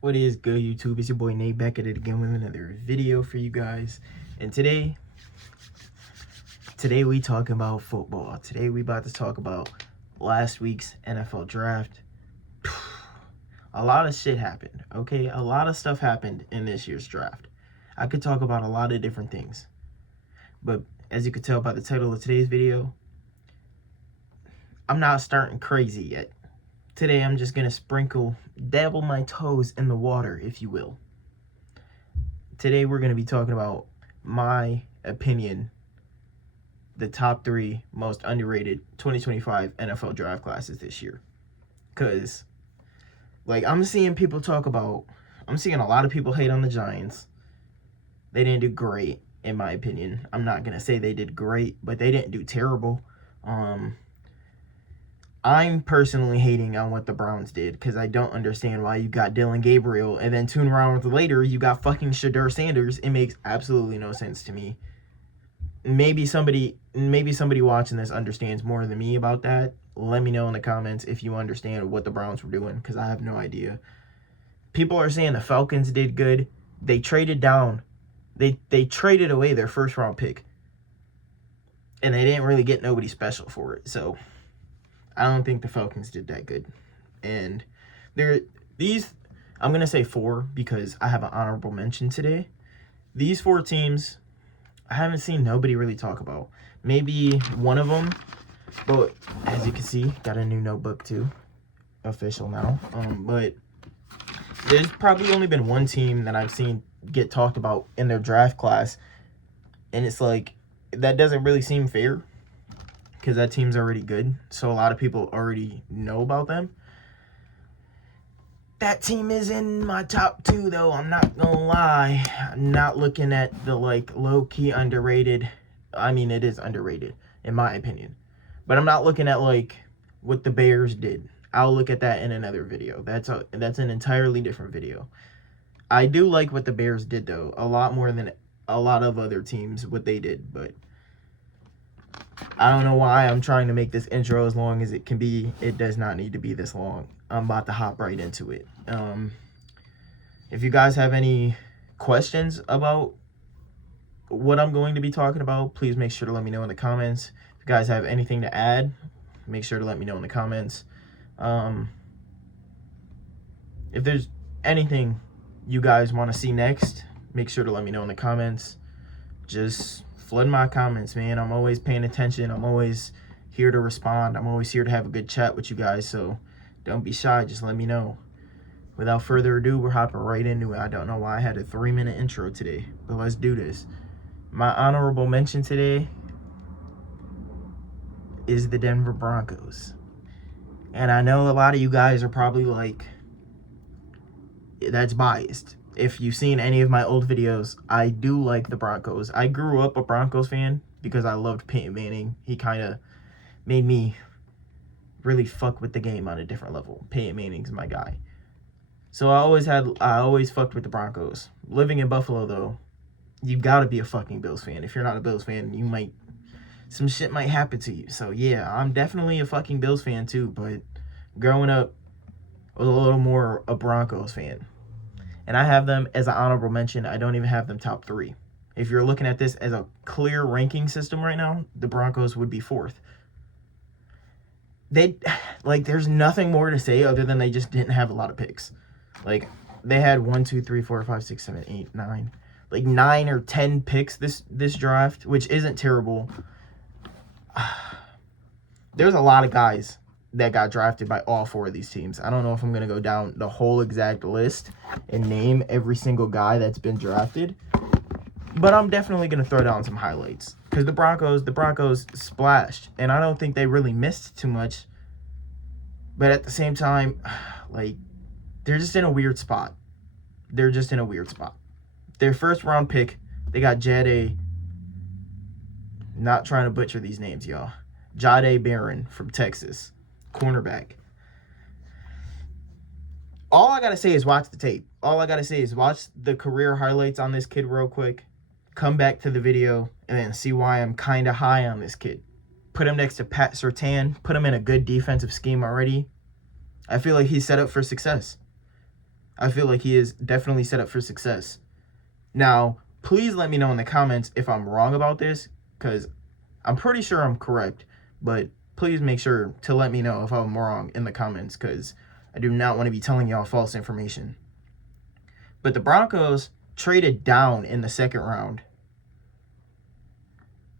What is good, YouTube? It's your boy Nate back at it again with another video for you guys. And today we talking about football. Today we about to talk about last week's NFL draft. A lot of shit happened, okay? A lot of stuff happened in this year's draft. I could talk about a lot of different things. But as you could tell by the title of today's video, I'm not starting crazy yet. Today, I'm just going to dabble my toes in the water, if you will. Today, we're going to be talking about my opinion, the top 3 most underrated 2025 NFL draft classes this year. Because, I'm seeing a lot of people hate on the Giants. They didn't do great, in my opinion. I'm not going to say they did great, but they didn't do terrible. I'm personally hating on what the Browns did because I don't understand why you got Dillon Gabriel and then 2 rounds later you got fucking Shedeur Sanders. It makes absolutely no sense to me. Maybe somebody watching this understands more than me about that. Let me know in the comments if you understand what the Browns were doing because I have no idea. People are saying the Falcons did good. They traded down. They traded away their first round pick. And they didn't really get nobody special for it. So I don't think the Falcons did that good. And I'm going to say 4 because I have an honorable mention today. These 4 teams, I haven't seen nobody really talk about. Maybe one of them, but as you can see, got a new notebook too. Official now. But there's probably only been one team that I've seen get talked about in their draft class. And it's like, that doesn't really seem fair. Because that team's already good. So a lot of people already know about them. That team is in my top 2, though. I'm not going to lie. I'm not looking at the, low-key underrated. I mean, it is underrated, in my opinion. But I'm not looking at, what the Bears did. I'll look at that in another video. That's an entirely different video. I do like what the Bears did, though. A lot more than a lot of other teams, what they did. But I don't know why I'm trying to make this intro as long as it can be. It does not need to be this long. I'm about to hop right into it. If you guys have any questions about what I'm going to be talking about, please make sure to let me know in the comments. If you guys have anything to add, make sure to let me know in the comments. If there's anything you guys want to see next, make sure to let me know in the comments. Just flood my comments, man. I'm always paying attention. I'm always here to respond. I'm always here to have a good chat with you guys. So don't be shy. Just let me know. Without further ado, we're hopping right into it. I don't know why I had a 3-minute intro today, but let's do this. My honorable mention today is the Denver Broncos. And I know a lot of you guys are probably like, that's biased. If you've seen any of my old videos, I do like the Broncos. I grew up a Broncos fan because I loved Peyton Manning. He kind of made me really fuck with the game on a different level. Peyton Manning's my guy. So I always fucked with the Broncos. Living in Buffalo, though, you gotta be a fucking Bills fan. If you're not a Bills fan, some shit might happen to you. So yeah, I'm definitely a fucking Bills fan too, but growing up, I was a little more a Broncos fan. And I have them as an honorable mention. I don't even have them top 3. If you're looking at this as a clear ranking system right now, the Broncos would be 4th. There's nothing more to say other than they just didn't have a lot of picks. They had 1, 2, 3, 4, 5, 6, 7, 8, 9. 9 or 10 picks this draft, which isn't terrible. There's a lot of guys that got drafted by all 4 of these teams. I don't know if I'm going to go down the whole exact list and name every single guy that's been drafted, but I'm definitely going to throw down some highlights because the Broncos splashed, and I don't think they really missed too much, but at the same time, they're just in a weird spot. Their first round pick, they got Jade, not trying to butcher these names, y'all. Jahdae Barron from Texas. Cornerback. All I gotta say is watch the tape. All I gotta say is watch the career highlights on this kid real quick. Come back to the video and then see why I'm kind of high on this kid. Put him next to Pat Surtain. Put him in a good defensive scheme already. I feel like he's set up for success. I feel like he is definitely set up for success. Now, please let me know in the comments if I'm wrong about this, because I'm pretty sure I'm correct, but please make sure to let me know if I'm wrong in the comments, because I do not want to be telling y'all false information. But the Broncos traded down in the second round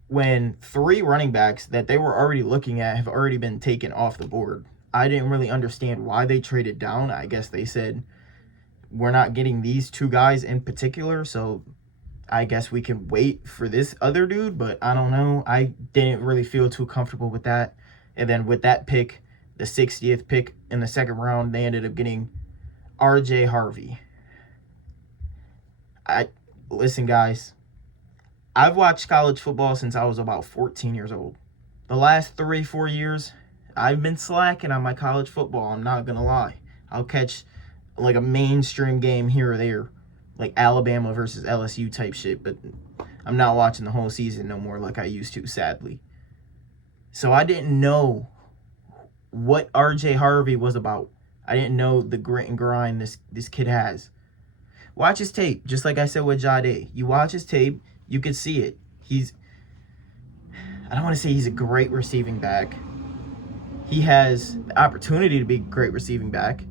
when 3 running backs that they were already looking at have already been taken off the board. I didn't really understand why they traded down. I guess they said, we're not getting these 2 guys in particular, so I guess we can wait for this other dude, but I don't know. I didn't really feel too comfortable with that. And then with that pick, the 60th pick in the second round, they ended up getting RJ Harvey. Listen, guys, I've watched college football since I was about 14 years old. The last 3-4 years, I've been slacking on my college football. I'm not going to lie. I'll catch like a mainstream game here or there, like Alabama versus LSU type shit, but I'm not watching the whole season no more like I used to, sadly. So I didn't know what RJ Harvey was about. I didn't know the grit and grind this kid has. Watch his tape, just like I said with Jade. You watch his tape, you can see it. I don't want to say he's a great receiving back. He has the opportunity to be a great receiving back.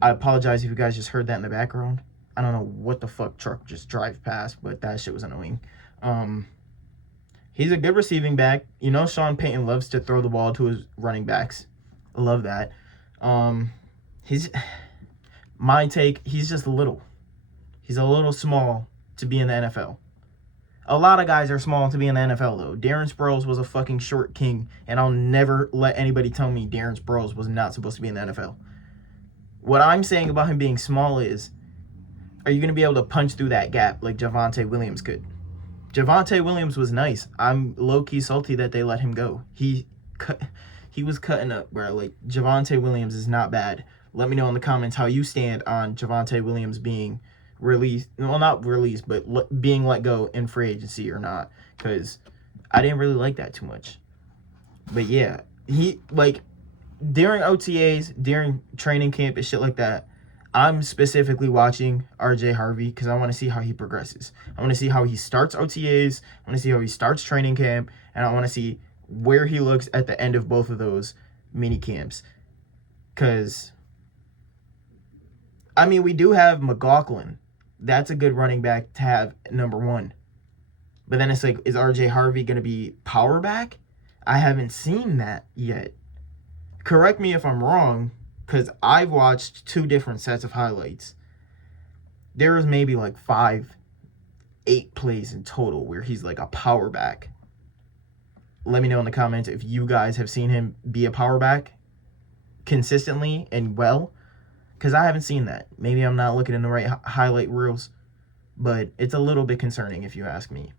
I apologize if you guys just heard that in the background. I don't know what the fuck truck just drive past, but that shit was annoying. He's a good receiving back. You know, Sean Payton loves to throw the ball to his running backs. I love that. My take, he's just little. He's a little small to be in the NFL. A lot of guys are small to be in the NFL, though. Darren Sproles was a fucking short king, and I'll never let anybody tell me Darren Sproles was not supposed to be in the NFL. What I'm saying about him being small is, are you going to be able to punch through that gap like Javonte Williams could? Javonte Williams was nice. I'm low-key salty that they let him go. He was cutting up, bro. Like, Javonte Williams is not bad. Let me know in the comments how you stand on Javonte Williams being released. Well, not released, but being let go in free agency or not. Because I didn't really like that too much. But yeah, during OTAs, during training camp and shit like that, I'm specifically watching RJ Harvey because I want to see how he progresses. I want to see how he starts OTAs. I want to see how he starts training camp. And I want to see where he looks at the end of both of those mini camps. Because, I mean, we do have McLaughlin. That's a good running back to have number 1. But then it's like, is RJ Harvey going to be power back? I haven't seen that yet. Correct me if I'm wrong, because I've watched 2 different sets of highlights. There was maybe like 5, 8 plays in total where he's like a power back. Let me know in the comments if you guys have seen him be a power back consistently and well, because I haven't seen that. Maybe I'm not looking in the right highlight reels, but it's a little bit concerning if you ask me.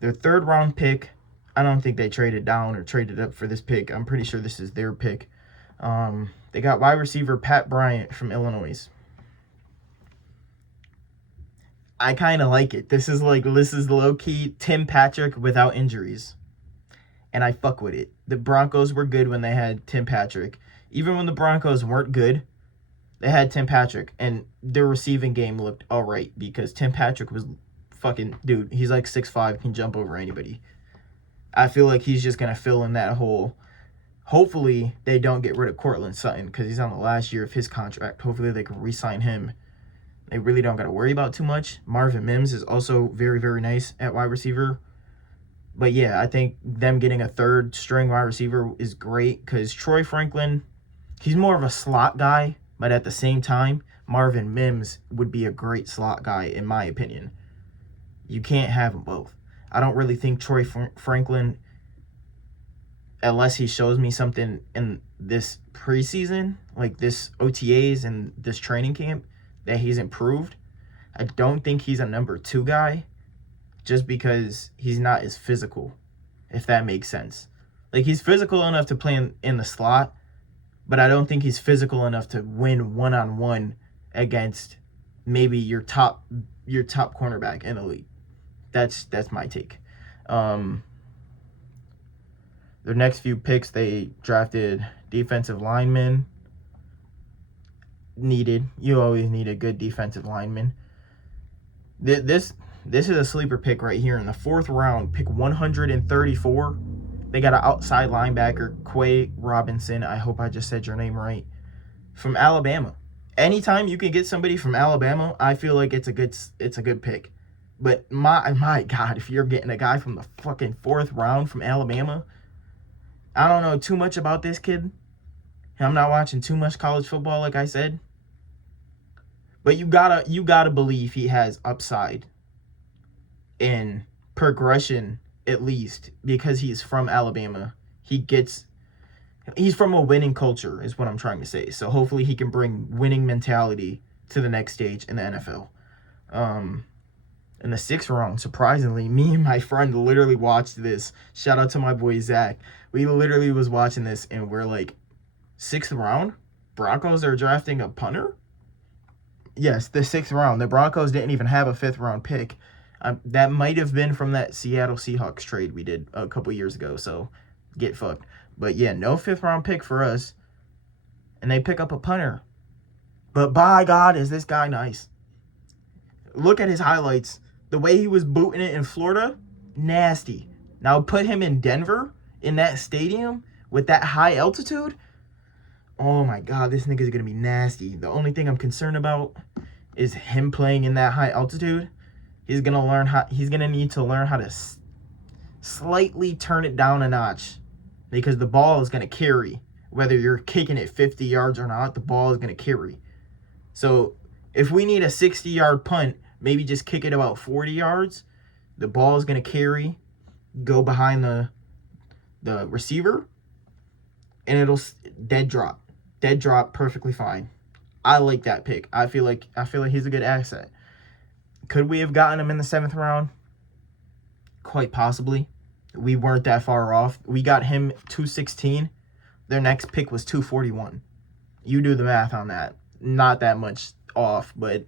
Their 3rd round pick, I don't think they traded down or traded up for this pick. I'm pretty sure this is their pick. They got wide receiver Pat Bryant from Illinois. I kind of like it. This is low-key Tim Patrick without injuries. And I fuck with it. The Broncos were good when they had Tim Patrick. Even when the Broncos weren't good, they had Tim Patrick. And their receiving game looked alright because Tim Patrick was fucking... Dude, he's like 6'5", can jump over anybody. I feel like he's just going to fill in that hole. Hopefully, they don't get rid of Courtland Sutton because he's on the last year of his contract. Hopefully, they can re-sign him. They really don't got to worry about too much. Marvin Mims is also very, very nice at wide receiver. But yeah, I think them getting a 3rd string wide receiver is great because Troy Franklin, he's more of a slot guy. But at the same time, Marvin Mims would be a great slot guy, in my opinion. You can't have them both. I don't really think Troy Franklin, unless he shows me something in this preseason, like this OTAs and this training camp, that he's improved. I don't think he's a number 2 guy just because he's not as physical, if that makes sense. Like, he's physical enough to play in the slot, but I don't think he's physical enough to win one-on-one against maybe your top cornerback in the league. That's my take. Their next few picks, they drafted defensive linemen. needed. You always need a good defensive lineman. This is a sleeper pick right here in the 4th round, pick 134. They got an outside linebacker, Quay Robinson. I hope I just said your name right. From Alabama. Anytime you can get somebody from Alabama, I feel like it's a good pick. But my God, if you're getting a guy from the fucking 4th round from Alabama, I don't know too much about this kid. I'm not watching too much college football, like I said. But you gotta believe he has upside in progression, at least, because he's from Alabama. He's from a winning culture, is what I'm trying to say. So hopefully he can bring winning mentality to the next stage in the NFL. In the 6th round, surprisingly, me and my friend literally watched this. Shout out to my boy Zach. We literally was watching this and we're like, 6th round? Broncos are drafting a punter? Yes, the 6th round. The Broncos didn't even have a 5th round pick. That might have been from that Seattle Seahawks trade we did a couple years ago, so get fucked. But yeah, no 5th round pick for us. And they pick up a punter. But by God, is this guy nice. Look at his highlights. The way he was booting it in Florida, nasty. Now put him in Denver, in that stadium, with that high altitude. Oh my God, this nigga's gonna be nasty. The only thing I'm concerned about is him playing in that high altitude. He's gonna need to learn how to slightly turn it down a notch, because the ball is gonna carry. Whether you're kicking it 50 yards or not, the ball is gonna carry. So if we need a 60-yard punt, maybe just kick it about 40 yards. The ball is gonna carry, go behind the receiver, and it'll dead drop, perfectly fine. I like that pick. I feel like he's a good asset. Could we have gotten him in the 7th round? Quite possibly. We weren't that far off. We got him 216. Their next pick was 241. You do the math on that. Not that much off, but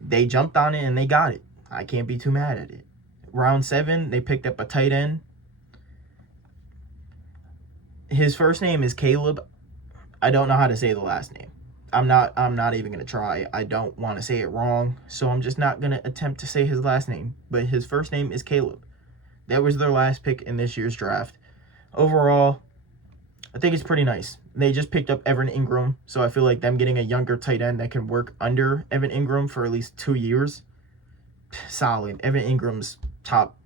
they jumped on it and they got it. I can't be too mad at it. Round 7, they picked up a tight end. His first name is Caleb. I don't know how to say the last name. I'm not even going to try. I don't want to say it wrong, so I'm just not going to attempt to say his last name. But his first name is Caleb. That was their last pick in this year's draft. Overall, I think it's pretty nice. They just picked up Evan Ingram, so I feel like them getting a younger tight end that can work under Evan Ingram for at least 2 years. Solid. Evan Ingram's top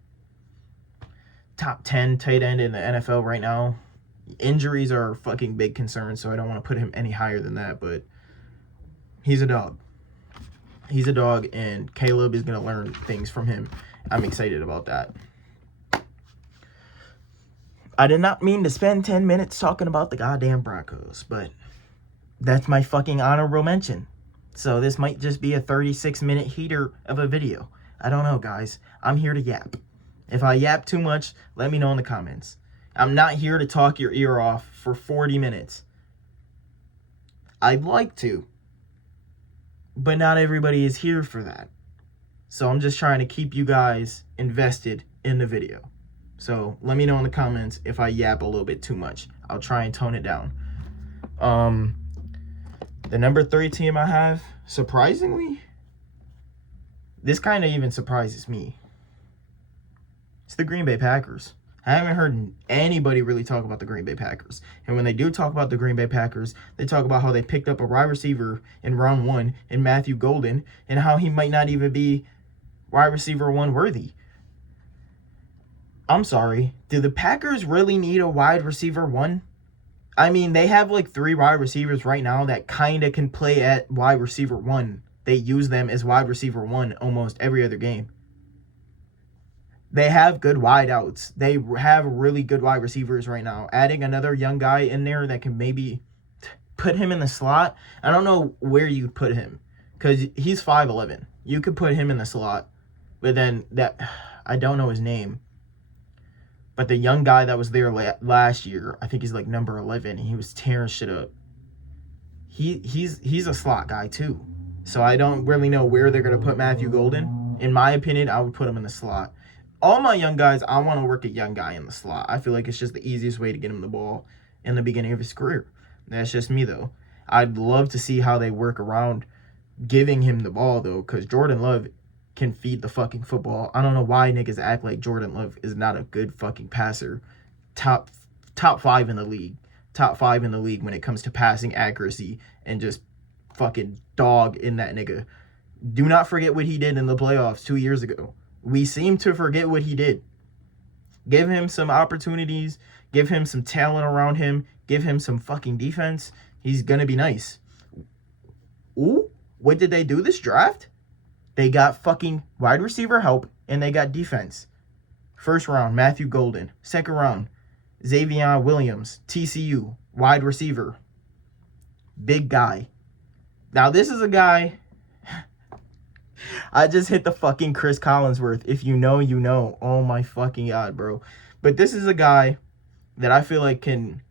10 tight end in the NFL right now. Injuries are a fucking big concern, so I don't want to put him any higher than that, but he's a dog. He's a dog, and Caleb is going to learn things from him. I'm excited about that. I did not mean to spend 10 minutes talking about the goddamn Broncos, but that's my fucking honorable mention. So this might just be a 36-minute heater of a video. I don't know, guys. I'm here to yap. If I yap too much, let me know in the comments. I'm not here to talk your ear off for 40 minutes. I'd like to, but not everybody is here for that. So I'm just trying to keep you guys invested in the video. So let me know in the comments if I yap a little bit too much. I'll try and tone it down. The number 3 team I have, surprisingly, this kind of even surprises me. It's the Green Bay Packers. I haven't heard anybody really talk about the Green Bay Packers. And when they do talk about the Green Bay Packers, they talk about how they picked up a wide receiver in round 1 in Matthew Golden, and how he might not even be wide receiver 1 worthy. I'm sorry. Do the Packers really need a wide receiver 1? I mean, they have like 3 wide receivers right now that kind of can play at wide receiver 1. They use them as wide receiver 1 almost every other game. They have good wideouts. They have really good wide receivers right now. Adding another young guy in there that can maybe put him in the slot. I don't know where you put him, because he's 5'11". You could put him in the slot. But then I don't know his name. But the young guy that was there last year, I think he's like number 11. He was tearing shit up. He's a slot guy too. So I don't really know where they're going to put Matthew Golden. In my opinion, I would put him in the slot. All my young guys, I want to work a young guy in the slot. I feel like it's just the easiest way to get him the ball in the beginning of his career. That's just me, though. I'd love to see how they work around giving him the ball, though, because Jordan Love can feed the fucking football. I don't know why niggas act like Jordan Love is not a good fucking passer. Top 5 in the league. Top 5 in the league when it comes to passing accuracy, and just fucking dog in that nigga. Do not forget what he did in the playoffs 2 years ago. We seem to forget what he did. Give him some opportunities. Give him some talent around him. Give him some fucking defense. He's going to be nice. Ooh, what did they do this draft? They got fucking wide receiver help, and they got defense. First round, Matthew Golden. Second round, Xavier Williams, TCU, wide receiver. Big guy. Now, this is a guy... I just hit the fucking Chris Collinsworth. If you know, you know. Oh my fucking God, bro. But this is a guy that I feel like can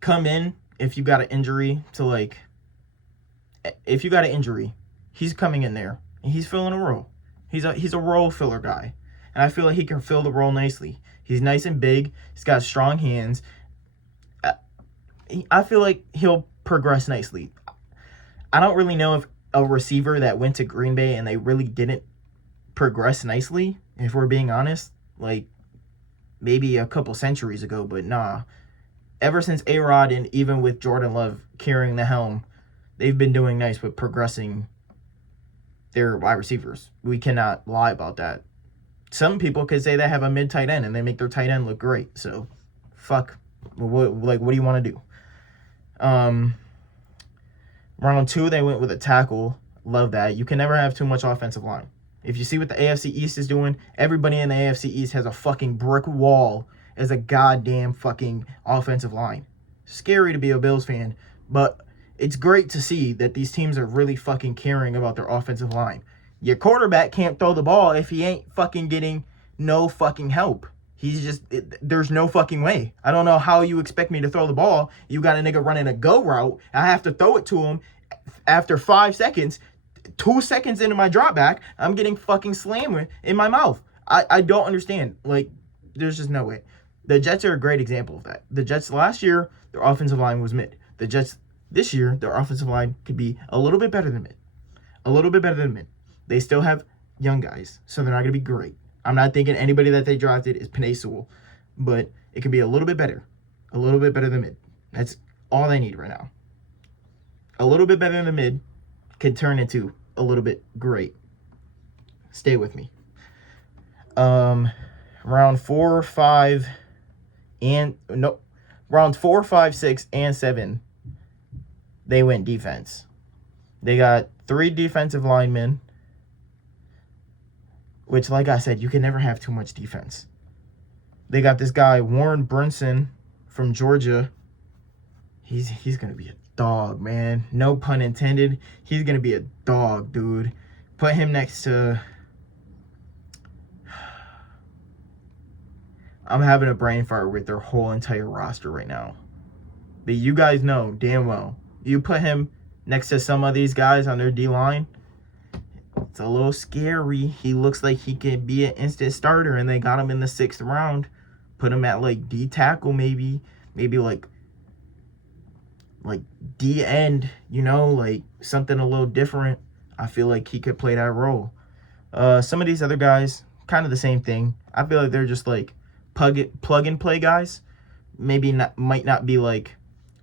come in if you got an injury to, like... If you got an injury, he's coming in there, and he's filling a role. He's a role filler guy. And I feel like he can fill the role nicely. He's nice and big. He's got strong hands. I feel like he'll progress nicely. I don't really know if a receiver that went to Green Bay and they really didn't progress nicely, if we're being honest, like maybe a couple centuries ago, but nah. Ever since A-Rod, and even with Jordan Love carrying the helm, they've been doing nice with progressing their wide receivers. We cannot lie about that. Some people could say they have a mid-tight end and they make their tight end look great. So, fuck. What do you want to do? Round 2, they went with a tackle. Love that. You can never have too much offensive line. If you see what the AFC East is doing, everybody in the AFC East has a fucking brick wall as a goddamn fucking offensive line. Scary to be a Bills fan, but it's great to see that these teams are really fucking caring about their offensive line. Your quarterback can't throw the ball if he ain't fucking getting no fucking help. There's no fucking way. I don't know how you expect me to throw the ball. You got a nigga running a go route. I have to throw it to him after 5 seconds. 2 seconds into my drop back, I'm getting fucking slammed in my mouth. I don't understand. Like, there's just no way. The Jets are a great example of that. The Jets last year, their offensive line was mid. The Jets this year, their offensive line could be a little bit better than mid. A little bit better than mid. They still have young guys, so they're not going to be great. I'm not thinking anybody that they drafted is Penei Sewell, but it can be a little bit better. A little bit better than mid. That's all they need right now. A little bit better than mid could turn into a little bit great. Stay with me. Round 4, 5, and... Nope. Rounds 4, 5, 6, and 7, they went defense. They got 3 defensive linemen, which, like I said, you can never have too much defense. They got this guy, Warren Brinson, from Georgia. He's going to be a dog, man. No pun intended. He's going to be a dog, dude. Put him next to... I'm having a brain fart with their whole entire roster right now. But you guys know damn well. You put him next to some of these guys on their D-line, it's a little scary. He looks like he could be an instant starter, and they got him in the 6th round. Put him at, like, D-tackle maybe. Maybe, like D-end, you know, like something a little different. I feel like he could play that role. Some of these other guys, kind of the same thing. I feel like they're just, like, plug and play guys. Might not be, like,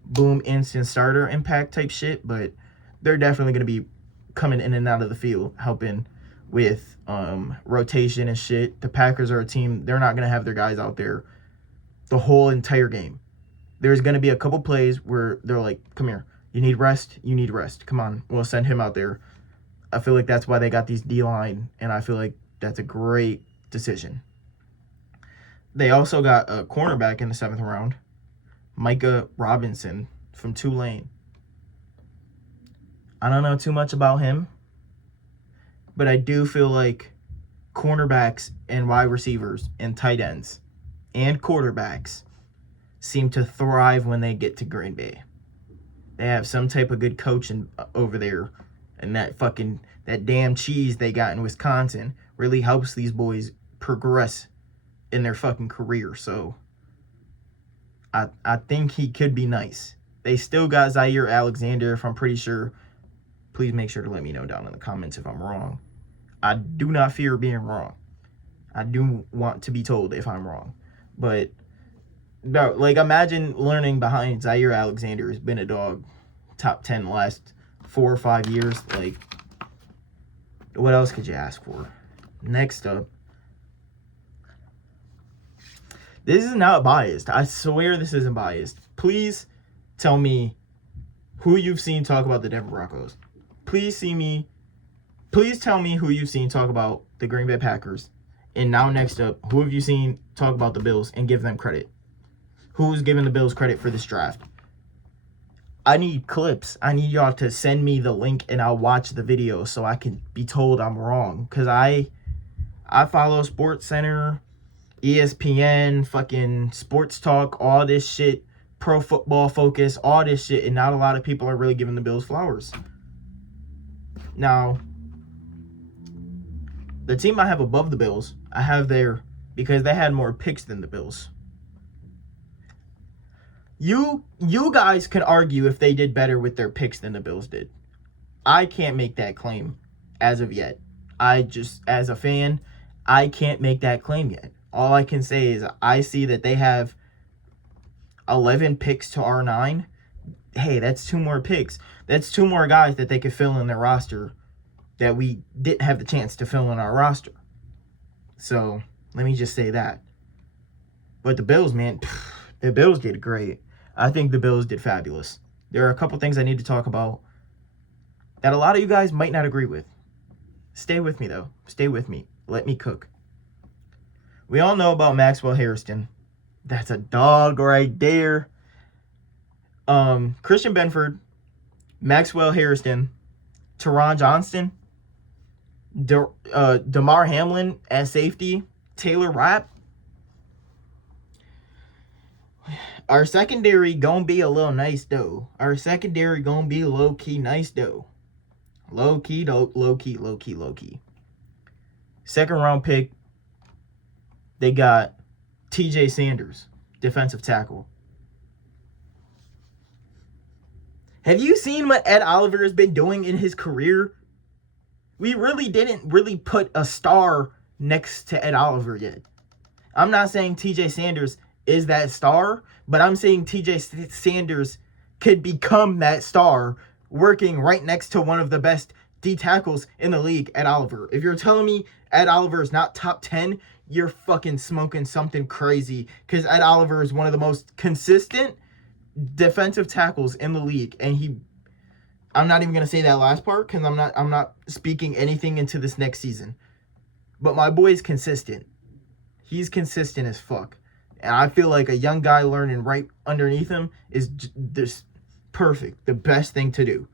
boom, instant starter impact type shit, but they're definitely going to be coming in and out of the field, helping with rotation and shit. The Packers are a team, they're not going to have their guys out there the whole entire game. There's going to be a couple plays where they're like, come here, you need rest, come on, we'll send him out there. I feel like that's why they got these D-line, and I feel like that's a great decision. They also got a cornerback in the 7th round, Micah Robinson from Tulane. I don't know too much about him, but I do feel like cornerbacks and wide receivers and tight ends and quarterbacks seem to thrive when they get to Green Bay. They have some type of good coaching over there, and that damn cheese they got in Wisconsin really helps these boys progress in their fucking career. So I think he could be nice. They still got Zaire Alexander, if I'm pretty sure. Please make sure to let me know down in the comments if I'm wrong. I do not fear being wrong. I do want to be told if I'm wrong. But, no, like, imagine learning behind Zaire Alexander has been a dog top 10 last 4 or 5 years. Like, what else could you ask for? Next up. This is not biased. I swear this isn't biased. Please tell me who you've seen talk about the Denver Broncos. Please tell me who you've seen talk about the Green Bay Packers. And now next up, who have you seen talk about the Bills and give them credit? Who's giving the Bills credit for this draft? I need clips. I need y'all to send me the link and I'll watch the video so I can be told I'm wrong. Because I follow SportsCenter, ESPN, fucking Sports Talk, all this shit, Pro Football Focus, all this shit, and not a lot of people are really giving the Bills flowers. Now, the team I have above the Bills, I have there because they had more picks than the Bills. You guys can argue if they did better with their picks than the Bills did. I can't make that claim as of yet. As a fan, I can't make that claim yet. All I can say is I see that they have 11 picks to our 9. Hey, that's 2 more picks. That's 2 more guys that they could fill in their roster that we didn't have the chance to fill in our roster. So, let me just say that. But the Bills, man, the Bills did great. I think the Bills did fabulous. There are a couple things I need to talk about that a lot of you guys might not agree with. Stay with me, though. Stay with me. Let me cook. We all know about Maxwell Hairston. That's a dog right there. Christian Benford, Maxwell Hairston, Teron Johnston, Damar Hamlin as safety, Taylor Rapp. Our secondary gonna be a little nice, though. Our secondary gonna be low-key nice, though. Low-key, though. Low-key, low-key, low-key. Second round pick, they got TJ Sanders, defensive tackle. Have you seen what Ed Oliver has been doing in his career? We really didn't put a star next to Ed Oliver yet. I'm not saying TJ Sanders is that star, but I'm saying TJ Sanders could become that star working right next to one of the best D tackles in the league, Ed Oliver. If you're telling me Ed Oliver is not top 10, you're fucking smoking something crazy, because Ed Oliver is one of the most consistent defensive tackles in the league, and I'm not even going to say that last part because I'm not speaking anything into this next season. But my boy is consistent. He's consistent as fuck. And I feel like a young guy learning right underneath him is just perfect. The best thing to do.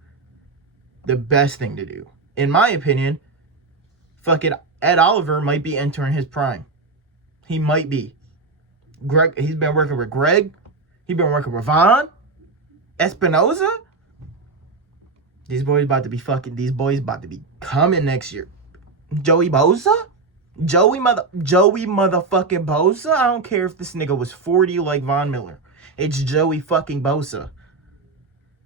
The best thing to do. In my opinion, fucking Ed Oliver might be entering his prime. He might be. He's been working with Greg. He's been working with Von. Espinoza. These boys about to be coming next year. Joey Bosa? Joey motherfucking Bosa? I don't care if this nigga was 40 like Von Miller. It's Joey fucking Bosa.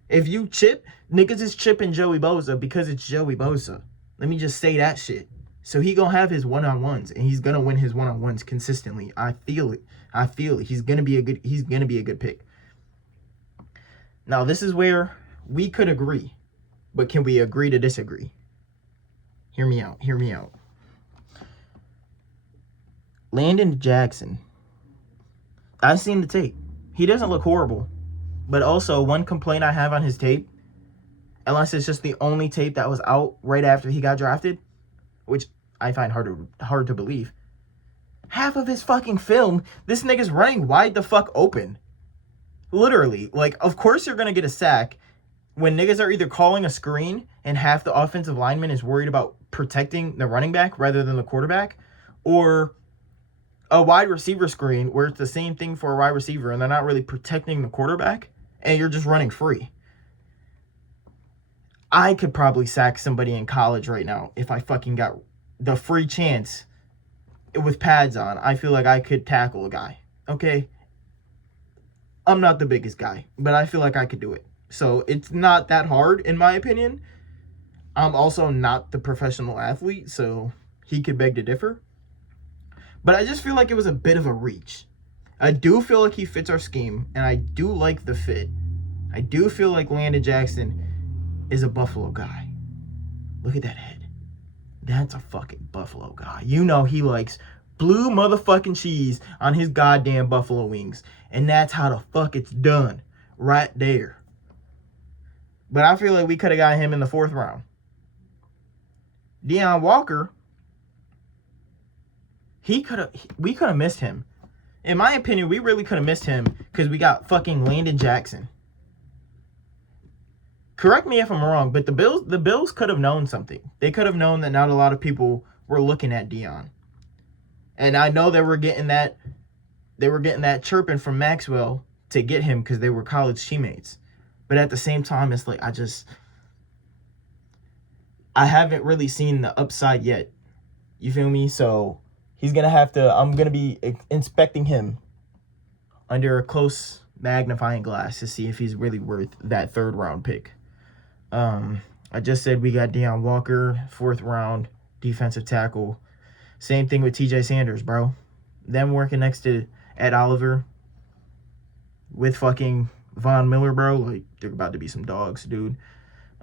If you chip, niggas is chipping Joey Bosa because it's Joey Bosa. Let me just say that shit. So he gonna have his one-on-ones, and he's gonna win his one-on-ones consistently. I feel it. He's gonna be a good pick. Now this is where we could agree, but can we agree to disagree? Hear me out. Landon Jackson. I've seen the tape. He doesn't look horrible. But also, one complaint I have on his tape, unless it's just the only tape that was out right after he got drafted, which I find hard to believe, half of his fucking film, this nigga's running wide the fuck open. Literally. Like, of course you're going to get a sack when niggas are either calling a screen and half the offensive lineman is worried about protecting the running back rather than the quarterback, or a wide receiver screen where it's the same thing for a wide receiver and they're not really protecting the quarterback and you're just running free. I could probably sack somebody in college right now if I fucking got the free chance with pads on. I feel like I could tackle a guy. Okay? I'm not the biggest guy, but I feel like I could do it. So it's not that hard, in my opinion. I'm also not the professional athlete, so he could beg to differ. But I just feel like it was a bit of a reach. I do feel like he fits our scheme, and I do like the fit. I do feel like Landon Jackson is a Buffalo guy. Look at that head. That's a fucking Buffalo guy. You know he likes blue motherfucking cheese on his goddamn buffalo wings. And that's how the fuck it's done. Right there. But I feel like we could have got him in the 4th round. Deion Walker, we could have missed him. In my opinion, we really could have missed him because we got fucking Landon Jackson. Correct me if I'm wrong, but the Bills could have known something. They could have known that not a lot of people were looking at Deion. And I know they were getting that chirping from Maxwell to get him because they were college teammates. But at the same time, it's like I haven't really seen the upside yet. You feel me? So I'm going to be inspecting him under a close magnifying glass to see if he's really worth that 3rd round pick. I just said we got Deion Walker, 4th round, defensive tackle. Same thing with TJ Sanders, bro. Them working next to Ed Oliver with fucking Von Miller, bro. Like, they're about to be some dogs, dude.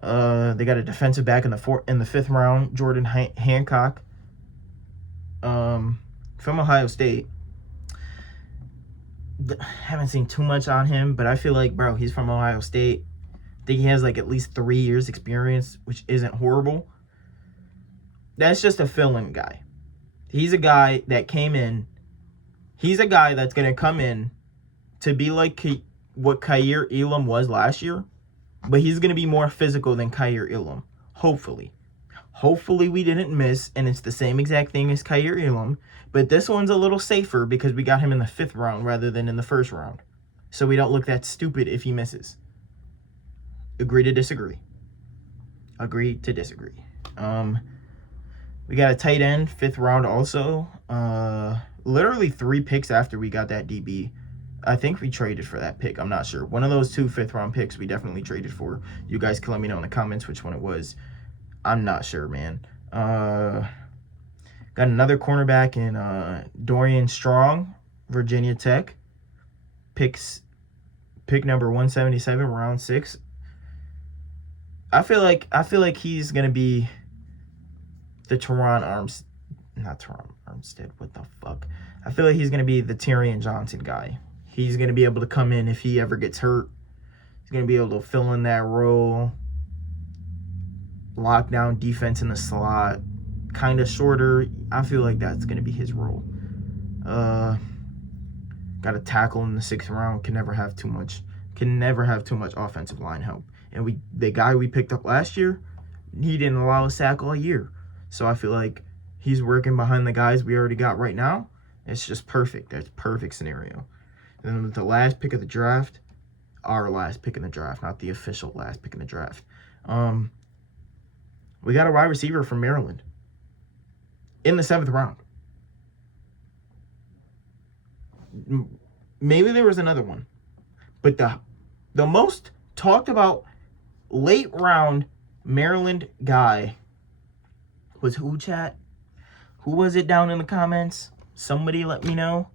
They got a defensive back in the 5th round, Jordan Hancock, from Ohio State. Haven't seen too much on him, but I feel like, bro, he's from Ohio State. I think he has like at least 3 years experience, which isn't horrible. That's just a fill-in guy. He's a guy that came in. He's a guy that's going to come in to be like what Kaiir Elam was last year. But he's going to be more physical than Kaiir Elam. Hopefully. Hopefully we didn't miss, and it's the same exact thing as Kaiir Elam. But this one's a little safer because we got him in the 5th round rather than in the 1st round. So we don't look that stupid if he misses. Agree to disagree. Agree to disagree. We got a tight end, 5th round also. Literally 3 picks after we got that DB. I think we traded for that pick. I'm not sure. One of those 2 5th round picks we definitely traded for. You guys can let me know in the comments which one it was. I'm not sure, man. Got another cornerback in Dorian Strong, Virginia Tech. Pick number 177, round 6. I feel like he's gonna be the Armstead. What the fuck? I feel like he's gonna be the Tyrion Johnson guy. He's gonna be able to come in if he ever gets hurt. He's gonna be able to fill in that role. Lockdown defense in the slot, kind of shorter. I feel like that's gonna be his role. Got a tackle in the 6th round. Can never have too much offensive line help. And the guy we picked up last year, he didn't allow a sack all year. So I feel like he's working behind the guys we already got right now. It's just perfect. That's perfect scenario. And then the last pick of the draft, our last pick in the draft, not the official last pick in the draft. We got a wide receiver from Maryland in the 7th round. Maybe there was another one. But the most talked about late round Maryland guy was who, chat? Who was it down in the comments? Somebody let me know.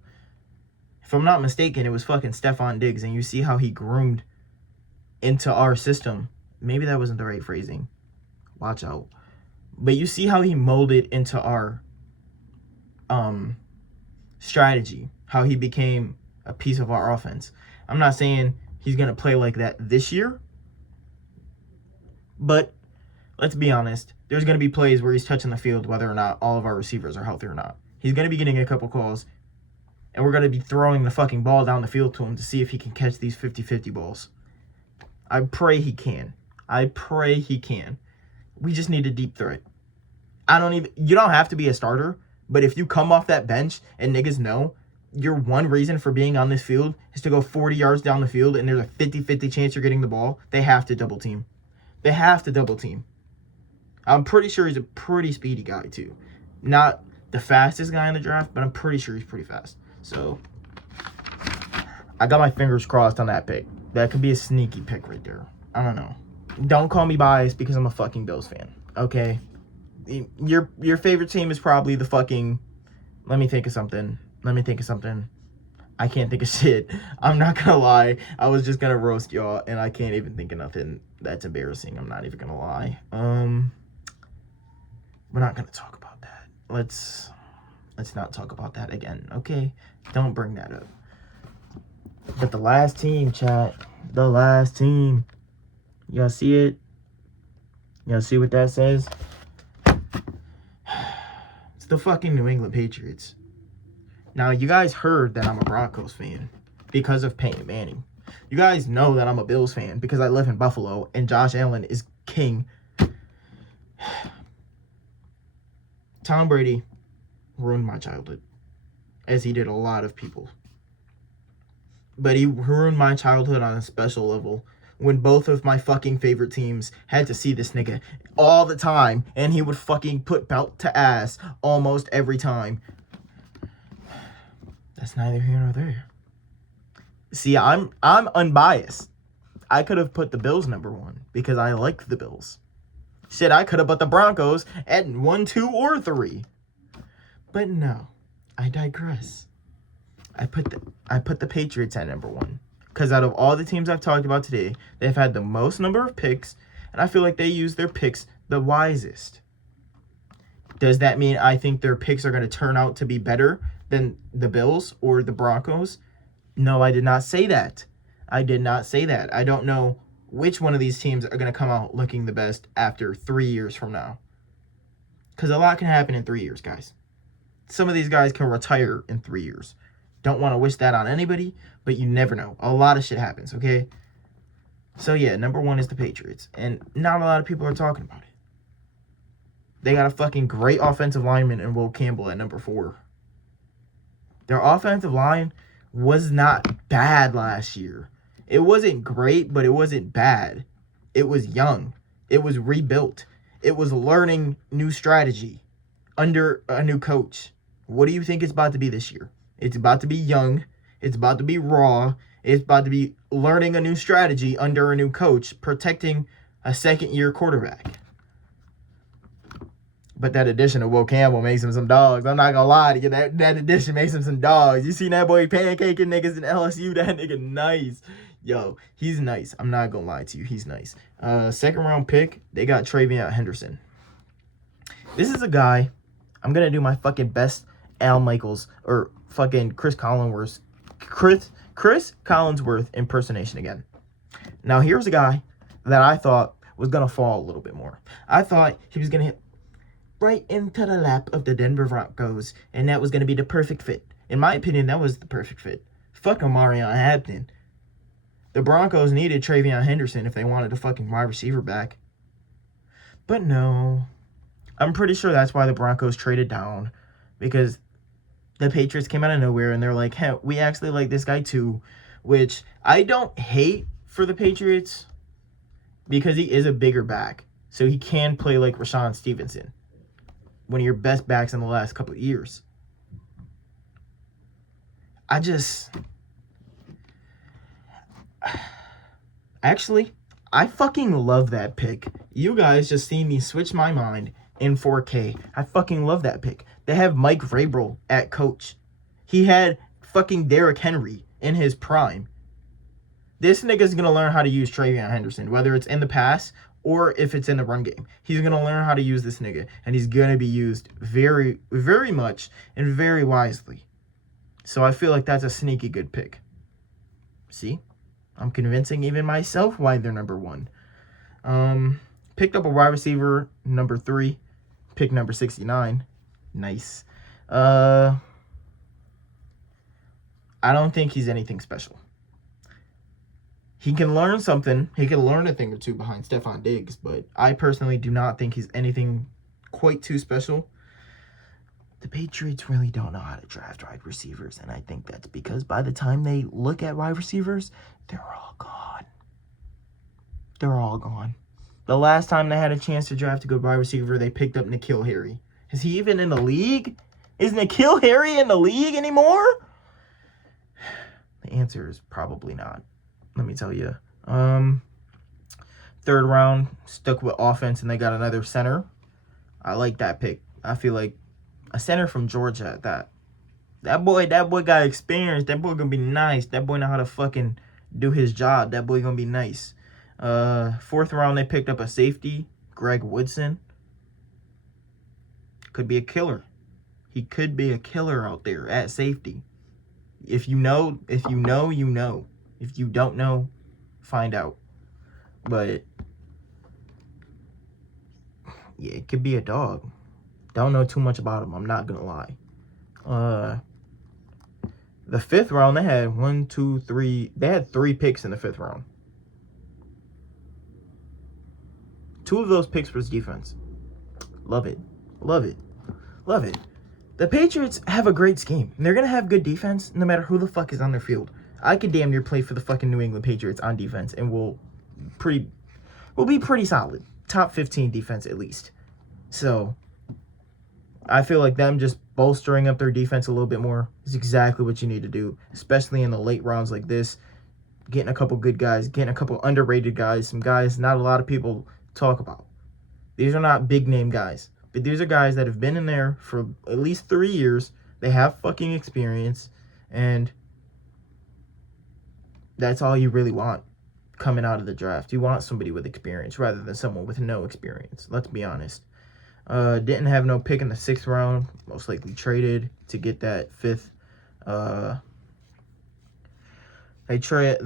If I'm not mistaken, it was fucking Stefon Diggs, and you see how he groomed into our system. Maybe that wasn't the right phrasing. Watch out. But you see how he molded into our strategy, how he became a piece of our offense. I'm not saying he's going to play like that this year, but let's be honest. There's going to be plays where he's touching the field whether or not all of our receivers are healthy or not. He's going to be getting a couple calls, and we're going to be throwing the fucking ball down the field to him to see if he can catch these 50-50 balls. I pray he can. We just need a deep threat. You don't have to be a starter, but if you come off that bench and niggas know your one reason for being on this field is to go 40 yards down the field and there's a 50-50 chance you're getting the ball, they have to double team. I'm pretty sure he's a pretty speedy guy too. Not the fastest guy in the draft, but I'm pretty sure he's pretty fast. So I got my fingers crossed on that pick. That could be a sneaky pick right there. I don't know. Don't call me biased because I'm a fucking Bills fan. Okay? Your favorite team is probably the fucking... Let me think of something. I can't think of shit. I'm not gonna lie. I was just gonna roast y'all, and I can't even think of nothing that's embarrassing. I'm not even gonna lie. We're not gonna talk about that. Let's not talk about that again, okay? Don't bring that up. But the last team, chat. The last team. Y'all see it? Y'all see what that says? It's the fucking New England Patriots. Now, you guys heard that I'm a Broncos fan because of Peyton Manning. You guys know that I'm a Bills fan because I live in Buffalo and Josh Allen is king. Tom Brady ruined my childhood, as he did a lot of people. But he ruined my childhood on a special level when both of my fucking favorite teams had to see this nigga all the time, and he would fucking put belt to ass almost every time. That's neither here nor there. See, I'm unbiased. I could have put the Bills #1 because I like the Bills. Shit, I could have put the Broncos at 1, 2, or 3. But no, I digress. I put the Patriots at #1 because out of all the teams I've talked about today, they've had the most number of picks, and I feel like they use their picks the wisest. Does that mean I think their picks are going to turn out to be better than the Bills or the Broncos? No, I did not say that. I don't know which one of these teams are going to come out looking the best after 3 years from now. Because a lot can happen in 3 years, guys. Some of these guys can retire in 3 years. Don't want to wish that on anybody, but you never know. A lot of shit happens, okay? So yeah, #1 is the Patriots. And not a lot of people are talking about it. They got a fucking great offensive lineman in Will Campbell at #4. Their offensive line was not bad last year. It wasn't great, but it wasn't bad. It was young. It was rebuilt. It was learning new strategy under a new coach. What do you think it's about to be this year? It's about to be young. It's about to be raw. It's about to be learning a new strategy under a new coach, protecting a second-year quarterback. But that addition of Will Campbell makes him some dogs. I'm not gonna lie to you. That addition makes him some dogs. You seen that boy pancaking niggas in LSU? That nigga nice. Yo, he's nice. I'm not gonna lie to you. He's nice. Second round pick, they got Travion Henderson. This is a guy, I'm gonna do my fucking best Al Michaels or fucking Chris Collinsworth impersonation again. Now here's a guy that I thought was gonna fall a little bit more. I thought he was gonna hit right into the lap of the Denver Broncos, and that was going to be the perfect fit. In my opinion, that was the perfect fit. Fuck Omarion Hampton. The Broncos needed Travion Henderson if they wanted a fucking wide receiver back. But no. I'm pretty sure that's why the Broncos traded down, because the Patriots came out of nowhere, and they're like, hey, we actually like this guy too, which I don't hate for the Patriots, because he is a bigger back, so he can play like Rashawn Stevenson, one of your best backs in the last couple of years. Actually, I fucking love that pick. You guys just seen me switch my mind in 4K. I fucking love that pick. They have Mike Vrabel at coach. He had fucking Derrick Henry in his prime. This nigga's going to learn how to use Travion Henderson, whether it's in the pass or if it's in the run game. He's going to learn how to use this nigga, and he's going to be used very, very much and very wisely. So I feel like that's a sneaky good pick. See? I'm convincing even myself why they're #1. Picked up a wide receiver, #3. Pick number 69. Nice. I don't think he's anything special. He can learn something. He can learn a thing or two behind Stefon Diggs, but I personally do not think he's anything quite too special. The Patriots really don't know how to draft wide receivers, and I think that's because by the time they look at wide receivers, they're all gone. They're all gone. The last time they had a chance to draft a good wide receiver, they picked up N'Keal Harry. Is he even in the league? Is N'Keal Harry in the league anymore? The answer is probably not. Let me tell you. Third round, stuck with offense, and they got another center. I like that pick. I feel like a center from Georgia at that. That boy got experience. That boy gonna be nice. That boy know how to fucking do his job. That boy gonna be nice. Fourth round, they picked up a safety, Greg Woodson. Could be a killer. He could be a killer out there at safety. If you know, you know. If you don't know, find out. But yeah, it could be a dog. Don't know too much about him. I'm not gonna lie. The fifth round, they had 1, 2, 3. They had 3 picks in the fifth round. 2 of those picks was defense. Love it. Love it. Love it. The Patriots have a great scheme. And they're going to have good defense no matter who the fuck is on their field. I could damn near play for the fucking New England Patriots on defense and we'll be pretty solid. Top 15 defense at least. So, I feel like them just bolstering up their defense a little bit more is exactly what you need to do. Especially in the late rounds like this. Getting a couple good guys. Getting a couple underrated guys. Some guys not a lot of people talk about. These are not big name guys. But these are guys that have been in there for at least 3 years. They have fucking experience. And that's all you really want coming out of the draft. You want somebody with experience rather than someone with no experience. Let's be honest. Didn't have no pick in the 6th round. Most likely traded to get that 5th. They drafted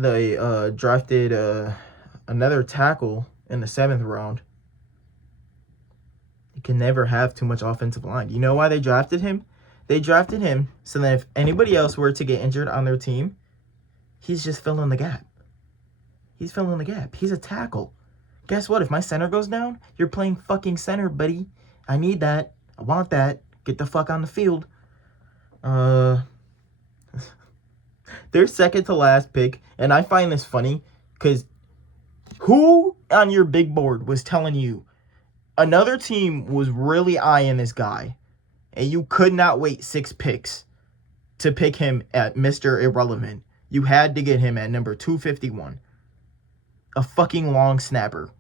another tackle in the 7th round. You can never have too much offensive line. You know why they drafted him? They drafted him so that if anybody else were to get injured on their team, he's just filling the gap. He's filling the gap. He's a tackle. Guess what? If my center goes down, you're playing fucking center, buddy. I need that. I want that. Get the fuck on the field. Their second to last pick, and I find this funny because who on your big board was telling you another team was really eyeing this guy, and you could not wait 6 picks to pick him at Mr. Irrelevant? You had to get him at number 251. A fucking long snapper.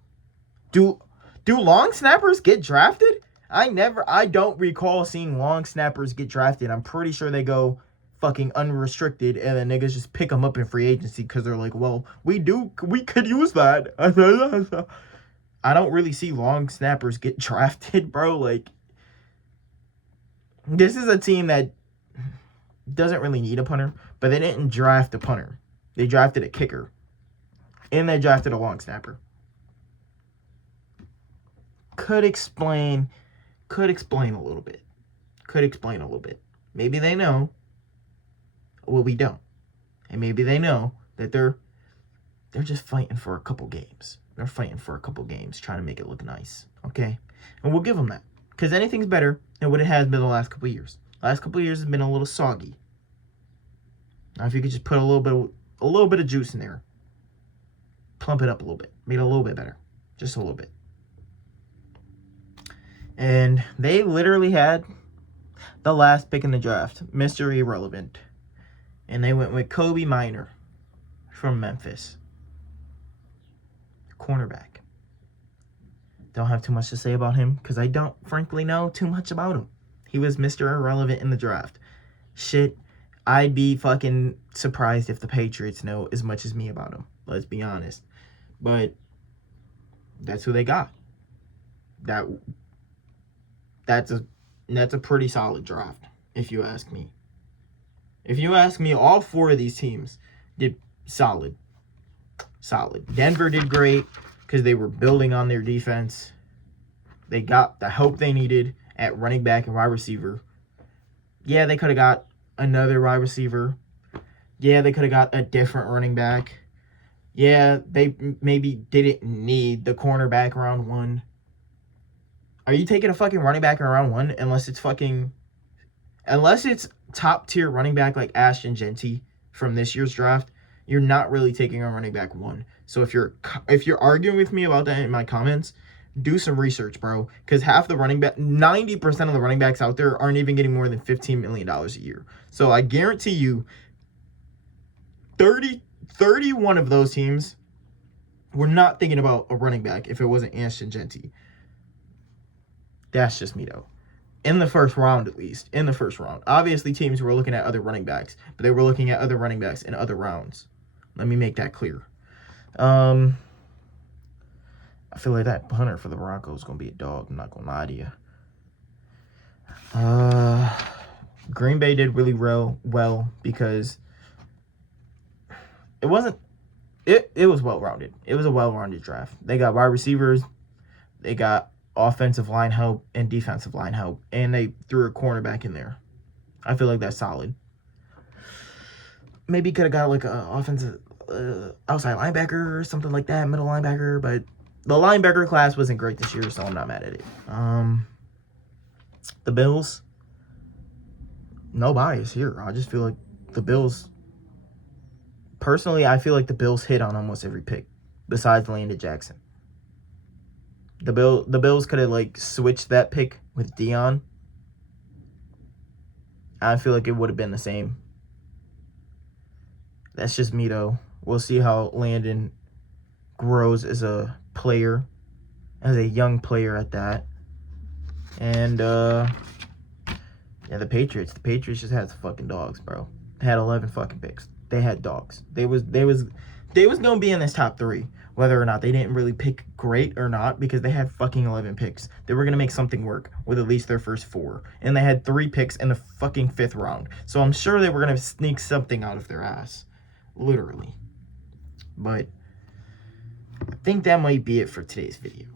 Do long snappers get drafted? I don't recall seeing long snappers get drafted. I'm pretty sure they go fucking unrestricted and then niggas just pick them up in free agency because they're like, well, we could use that. I don't really see long snappers get drafted, bro. Like, this is a team that doesn't really need a punter, but they didn't draft a punter. They drafted a kicker. And they drafted a long snapper. Could explain a little bit. Maybe they know. Well, we don't. And maybe they know that they're just fighting for a couple games. They're fighting for a couple games, trying to make it look nice. Okay? And we'll give them that. Because anything's better than what it has been the last couple of years. The last couple of years has been a little soggy. Now, if you could just put a little bit of juice in there, plump it up a little bit, make it a little bit better, just a little bit. And they literally had the last pick in the draft, Mr. Irrelevant, and they went with Kobe Minor from Memphis, cornerback. Don't have too much to say about him because I don't frankly know too much about him. He was Mr. Irrelevant in the draft. Shit, I'd be fucking surprised if the Patriots know as much as me about him. Let's be honest. But that's who they got. That's a pretty solid draft, if you ask me. If you ask me, all 4 of these teams did solid. Denver did great because they were building on their defense. They got the help they needed at running back and wide receiver. Yeah, they could have got another wide receiver. Yeah, they could have got a different running back. Yeah, they maybe didn't need the cornerback round 1. Are you taking a fucking running back in round 1 unless it's top tier running back like Ashton Jeanty from this year's draft? You're not really taking a running back 1. So if you're arguing with me about that in my comments, do some research, bro. Because 90% of the running backs out there aren't even getting more than $15 million a year. So I guarantee you, 31 of those teams were not thinking about a running back if it wasn't Ashton Genty. That's just me, though. In the first round, at least. In the first round. Obviously, teams were looking at other running backs, but they were looking at other running backs in other rounds. Let me make that clear. I feel like that punter for the Broncos is going to be a dog. I'm not going to lie to you. Green Bay did really well because it wasn't... It was well-rounded. It was a well-rounded draft. They got wide receivers. They got offensive line help and defensive line help. And they threw a cornerback in there. I feel like that's solid. Maybe could have got like an offensive outside linebacker or something like that, middle linebacker. But the linebacker class wasn't great this year, so I'm not mad at it. The Bills, no bias here. I just feel like the Bills... Personally, I feel like the Bills hit on almost every pick besides Landon Jackson. The Bills could have like switched that pick with Dion. I feel like it would have been the same. That's just me, though. We'll see how Landon grows as a player, as a young player at that. And yeah, the Patriots just had some fucking dogs, bro. They had 11 fucking picks. They had dogs. They was gonna be in this top 3, whether or not they didn't really pick great or not, because they had fucking 11 picks. They were gonna make something work with at least their first 4, and they had 3 picks in the fucking 5th round. So I'm sure they were gonna sneak something out of their ass, literally. But I think that might be it for today's video.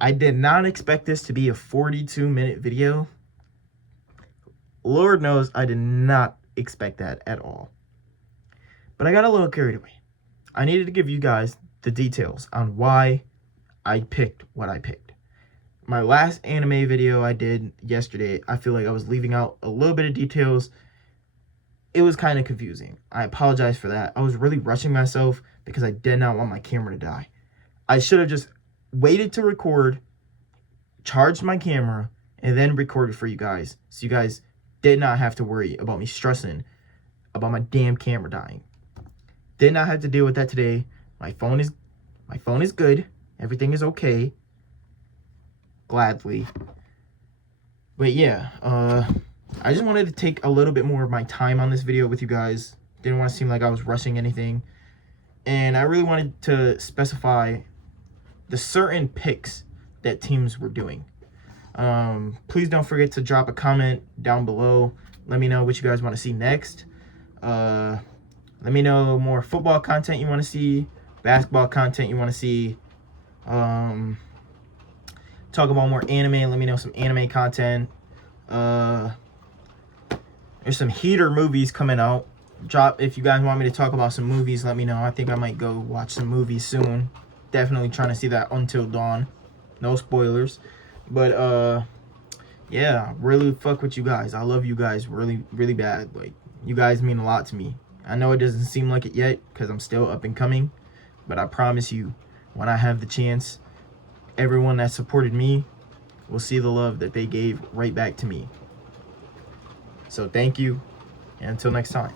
I did not expect this to be a 42-minute video. Lord knows I did not expect that at all. But I got a little carried away. I needed to give you guys the details on why I picked what I picked. My last anime video I did yesterday, I feel like I was leaving out a little bit of details. It was kind of confusing. I apologize for that. I was really rushing myself because I did not want my camera to die. I should have just waited to record, charged my camera, and then recorded for you guys. So you guys did not have to worry about me stressing about my damn camera dying. Did not have to deal with that today. My phone is good. Everything is okay. Gladly. But yeah, I just wanted to take a little bit more of my time on this video with you guys. Didn't want to seem like I was rushing anything. And I really wanted to specify the certain picks that teams were doing. Please don't forget to drop a comment down below. Let me know what you guys want to see next. Let me know more football content you want to see, basketball content you want to see. Talk about more anime. Let me know some anime content. There's some heater movies coming out. If you guys want me to talk about some movies, let me know. I think I might go watch some movies soon. Definitely trying to see that Until Dawn. No spoilers. But yeah, really fuck with you guys. I love you guys really, really bad. Like, you guys mean a lot to me. I know it doesn't seem like it yet because I'm still up and coming, but I promise you, when I have the chance, everyone that supported me will see the love that they gave right back to me. So thank you, and until next time.